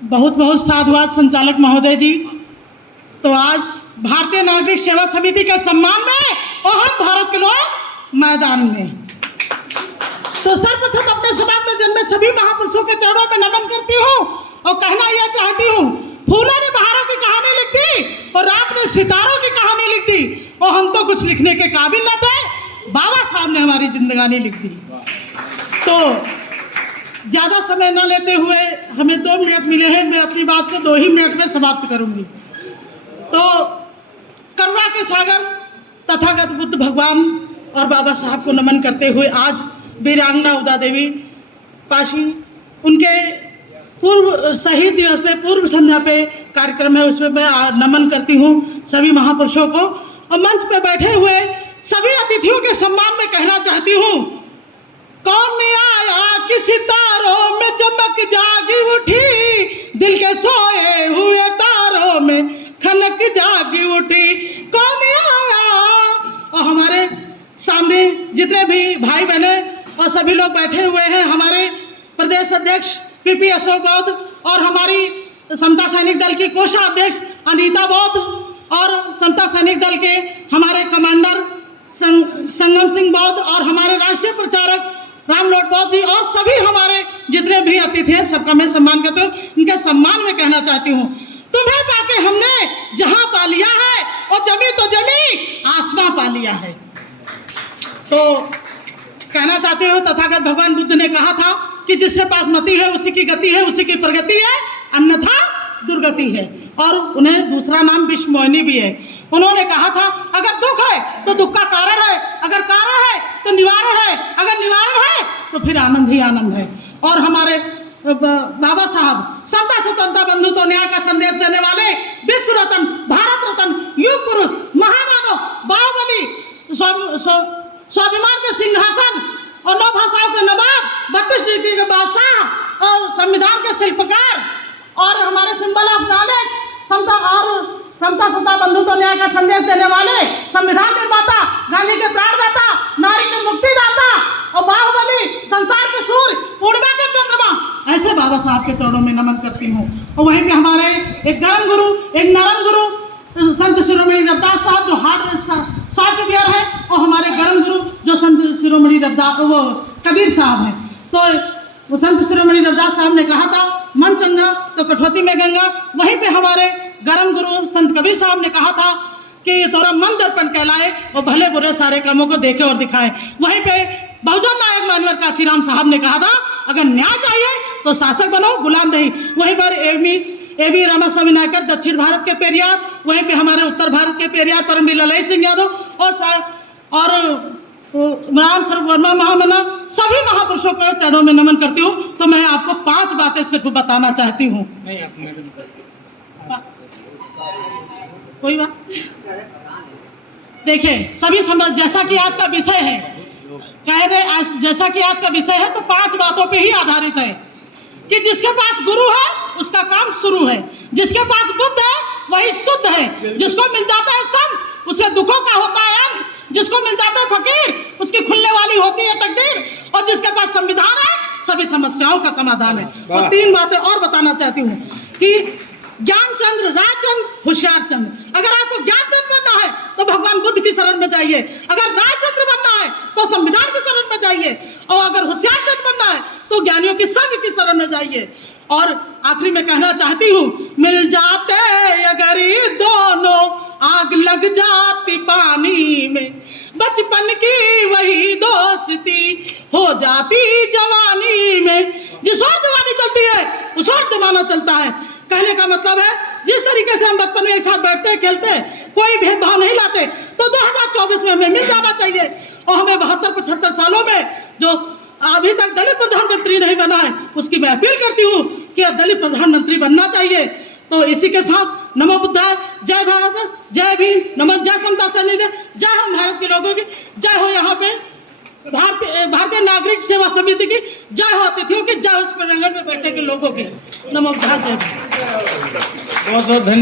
बहुत बहुत साधुवाद संचालक महोदय जी। तो आज भारतीय नागरिक सेवा समिति के सम्मान में और हम भारत के लोग मैदान में, तो सर्वप्रथम अपने समाज में जन्मे सभी महापुरुषों के चरणों में नमन करती हूँ और कहना यह चाहती हूँ, फूलों ने बहारों की कहानी लिख दी और रात ने सितारों की कहानी लिख दी और हम तो कुछ लिखने के काबिल न थे, बाबा साहब ने हमारी जिंदगानी लिख दी। तो ज़्यादा समय न लेते हुए, हमें 2 मिनट मिले हैं, मैं अपनी बात को 2 ही मिनट में समाप्त करूंगी। तो करुणा के सागर तथागत बुद्ध भगवान और बाबा साहब को नमन करते हुए आज वीरांगना उदा देवी पाशी, उनके पूर्व शहीद दिवस पे पूर्व संध्या पे कार्यक्रम है, उसमें मैं नमन करती हूँ सभी महापुरुषों को। और मंच पे बैठे हुए सभी अतिथियों के सम्मान में कहना चाहती हूँ, कौन आया कि सितारों में चमक जागी उठी, दिल के सोए हुए तारों में खनक जागी उठी, कौन आया। और हमारे सामने जितने भी भाई बहने और सभी लोग बैठे हुए हैं, हमारे प्रदेश अध्यक्ष पीपी अशोक बौद्ध और हमारी समता सैनिक दल की कोषाध्यक्ष अनीता बौद्ध और समता सैनिक दल के हमारे कमांडर संगम सिंह बौद्ध और हमारे राष्ट्रीय प्रचारक रामलोट बौद्ध जी और सभी हमारे जितने भी अतिथि हैं, सबका मैं सम्मान करता हूँ। इनके सम्मान में कहना चाहती हूँ, तुम्हें पाके हमने जहां पा लिया है और जमी तो जमी आसमां पा लिया है। तो कहना चाहती हूँ, तथागत भगवान बुद्ध ने कहा था कि जिसके पास मति है उसी की गति है, उसी की प्रगति है, अन्यथा दुर्गति है। और उन्हें दूसरा नाम विश्व मोहिनी भी है। उन्होंने कहा था, अगर दुख है तो दुख का कारण है, अगर कारण है तो निवारण है, अगर निवारण है तो फिर आनंद ही आनंद है। और हमारे बाबा साहब समता स्वतंत्रता बंधुत्व न्याय का संदेश देने वाले विश्व रत्न, भारत रत्न, युग पुरुष, महामानव, बाहुबली, स्वाभिमान के सिंहासन और 9 भाषाओं के नवाब, 32 डिग्री के बादशाह और संविधान के शिल्पकार और हमारे सिंबल ऑफ नॉलेज, समता स्वतंत्रता बंधुत्व न्याय का संदेश देने वाले संविधान निर्माता, गांधी के प्राणदाता, नारी के मुक्तिदाता और बाहुबली, संसार के सूर्य, पूर्णिमा के चंद्रमा, ऐसे बाबा साहब के चरणों में नमन करती हूँ। और वहीं पे हमारे एक गर्म गुरु, एक नरम गुरु संत शिरोमणि रविदास साहब जो हार्ट सॉफ्टवेयर है, और हमारे गर्म गुरु जो संत शिरोमणि रविदास वो कबीर साहब हैं। तो वो संत शिरोमणि रविदास साहब ने कहा था, मन चंगा तो कठौती में गंगा। वहीं पे हमारे गर्म गुरु संत कबीर साहब ने कहा था कि तोरा मन दर्पण कहलाए और भले बुरे सारे कामों को देखे और दिखाए। वहीं पे बहुजन नायक मानवर काशीराम साहब ने कहा था, अगर न्याय चाहिए तो शासक बनो, गुलाम नहीं। वहीं पर एबी रामास्वामी नायकर दक्षिण भारत के पेरियार, वहीं पे हमारे उत्तर भारत के पेरियार परमवीर ललई सिंह यादव और राम स्वरूप वर्मा महामना, सभी महापुरुषों को चरणों में नमन करती हूँ। तो मैं आपको 5 बातें सिर्फ बताना चाहती हूँ। कोई बात देखिए, सभी समझ, जैसा कि आज का विषय है, कह रहे जैसा कि आज का विषय है, तो 5 बातों पे ही आधारित है कि जिसके पास गुरु है उसका काम शुरू है, जिसके पास बुद्ध है वही शुद्ध है, जिसको मिल जाता है संत उसे दुखों का होता है अंत, जिसको मिल जाता है फकीर उसकी खुलने वाली होती है तकदीर, और जिसके पास संविधान है सभी समस्याओं का समाधान है। और 3 बातें और बताना चाहती हूँ कि ज्ञानचंद्र, रायचंद्र, होशियार चंद्र। अगर आपको ज्ञानचंद्र बनना है तो भगवान बुद्ध की शरण में जाइए, अगर रायचंद्र बनना है तो संविधान की शरण में जाइए, और अगर होशियार चंद्र बनना है तो ज्ञानियों की संघ की शरण में जाइए। और आखिरी में कहना चाहती हूँ, मिल जाते अगर ये दोनों आग लग जाती पानी में, बचपन की वही दोस्ती हो जाती जवानी में। जिस और जवानी चलती है उस और जमाना चलता है। कहने का मतलब है, जिस तरीके से हम बचपन में एक साथ बैठते खेलते, कोई भेदभाव नहीं लाते, तो 2024 में हमें मिल जाना चाहिए। और हमें 72-75 सालों में जो अभी तक दलित प्रधानमंत्री नहीं बना है, उसकी मैं अपील करती हूँ कि दलित प्रधानमंत्री बनना चाहिए। तो इसी के साथ नमो बुद्धाय, जय भारत, जय भीम, नमः, जय समता सैनिक, जय हो भारत के लोगों की, जय हो यहाँ पे भारतीय नागरिक सेवा समिति की, जय हो अतिथियों की, जय हो इस प्रांगण में बैठे के लोगों की। नमो बुद्धाय, जय। बहुत बहुत धन्यवाद।